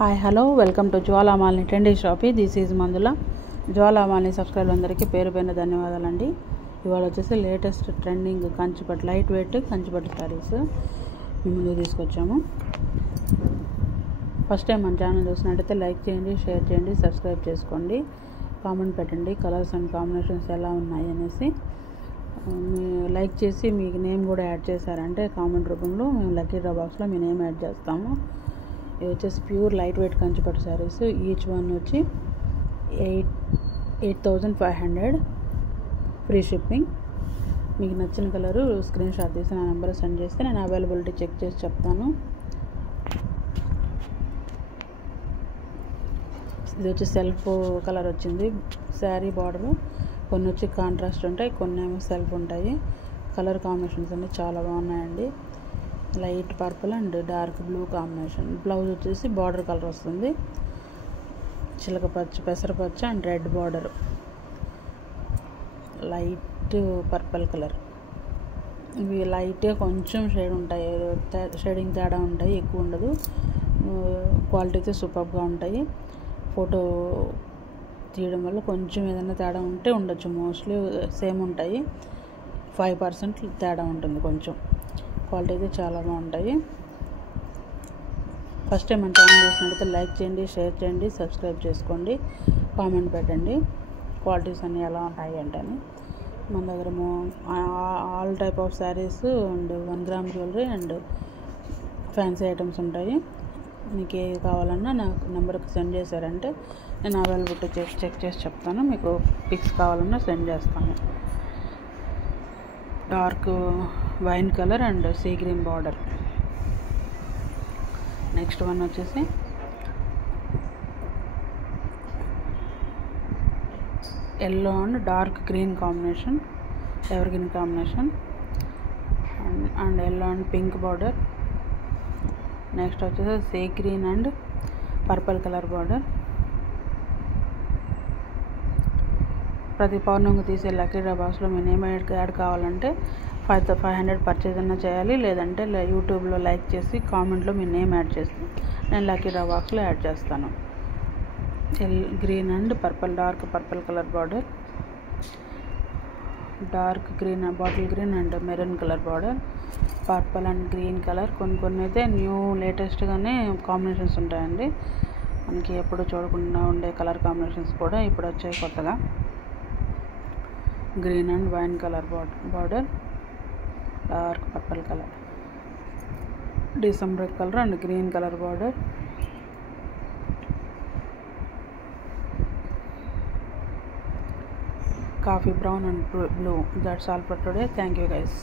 Hi hello welcome to Jwalamalini trendy shoppy. This is Manjula. Jwalamalini subscriber అందరికీ పేరు పైన ధన్యవాదాలండి. ఇవాళ వచ్చేసి latest trending Kanchipattu light weight Kanchipattu saris మీ ముందు తీసుకొచ్చాము. ఫస్ట్ టైం మన ఛానల్ చూసినట్టయితే లైక్ చేయండి, షేర్ చేయండి, సబ్స్క్రైబ్ చేసుకోండి, కామెంట్ పెట్టండి కలర్స్ అండ్ కాంబినేషన్స్ ఎలా ఉన్నాయి అనేసి. లైక్ చేసి మీకు నేమ్ కూడా యాడ్ చేశారంటే కామెంట్ రూపంలో మేము లక్కీ డ్రా బాక్స్లో మీ నేమ్ యాడ్ చేస్తాము. ఇది వచ్చేసి pure light weight Kanchipattu saris. Each one వచ్చి 8,500 ఫ్రీ షిప్పింగ్. మీకు నచ్చిన కలరు స్క్రీన్ షాట్ తీసి నా నెంబర్ సెండ్ చేస్తే నేను అవైలబిలిటీ చెక్ చేసి చెప్తాను. ఇది వచ్చి సెల్ఫ్ కలర్ వచ్చింది శారీ బార్డర్. కొన్ని వచ్చి కాంట్రాస్ట్ ఉంటాయి, కొన్ని ఏమో సెల్ఫ్ ఉంటాయి. కలర్ కాంబినేషన్స్ అన్నీ చాలా బాగున్నాయండి. Light purple and dark blue combination. Blouse వచ్చేసి బార్డర్ కలర్ వస్తుంది, చిలక పచ్చ, పెసరపచ్చ and red border, light purple colour. ఇవి లైట్గా కొంచెం షేడ్ ఉంటాయి, షేడింగ్ తేడా ఉంటాయి, ఎక్కువ ఉండదు. క్వాలిటీ అయితే సూపర్గా ఉంటాయి. ఫోటో తీయడం వల్ల కొంచెం ఏదైనా తేడా ఉంటే ఉండొచ్చు, మోస్ట్లీ సేమ్ ఉంటాయి. 5% తేడా ఉంటుంది కొంచెం. క్వాలిటీ అయితే చాలా బాగుంటాయి. ఫస్ట్ టైం మన ఛానల్ చూసినట్టయితే లైక్ చేయండి, షేర్ చేయండి, సబ్స్క్రైబ్ చేసుకోండి, కామెంట్ పెట్టండి క్వాలిటీస్ అన్నీ ఎలా ఉంటాయి అంటని. మన దగ్గర all type of saris and 1 gram jewellery and fancy items ఉంటాయి. మీకు ఏది కావాలన్నా నాకు నెంబర్కి సెండ్ చేశారంటే నేను అవైలబిలిటీ చెక్ చేసి చెప్తాను. మీకు పిక్స్ కావాలన్నా సెండ్ చేస్తాను. Dark wine colour and sea green border. Next one వచ్చేసి yellow and dark green combination, ever green combination and yellow and pink border. Next వచ్చేసి sea green and purple colour border. ప్రతి పౌర్ణమికి తీసే lucky draw బాక్స్లో మీ name add కావాలంటే 500 purchase అన్నా చేయాలి, లేదంటే యూట్యూబ్లో లైక్ చేసి కామెంట్లో మీ నేమ్ యాడ్ చేసి నేను లక్కీ డ్రా బాక్స్లో యాడ్ చేస్తాను. Green and purple, dark purple colour border, dark green, bottle green and maroon colour border, purple and green colour. కొన్ని అయితే న్యూ లేటెస్ట్గానే కాంబినేషన్స్ ఉంటాయండి. మనకి ఎప్పుడు చూడకుండా ఉండే కలర్ కాంబినేషన్స్ కూడా ఇప్పుడు వచ్చాయి కొత్తగా. Green and wine colour border, dark purple colour, December colour and green colour border, coffee brown and blue. That's all for today. Thank you guys.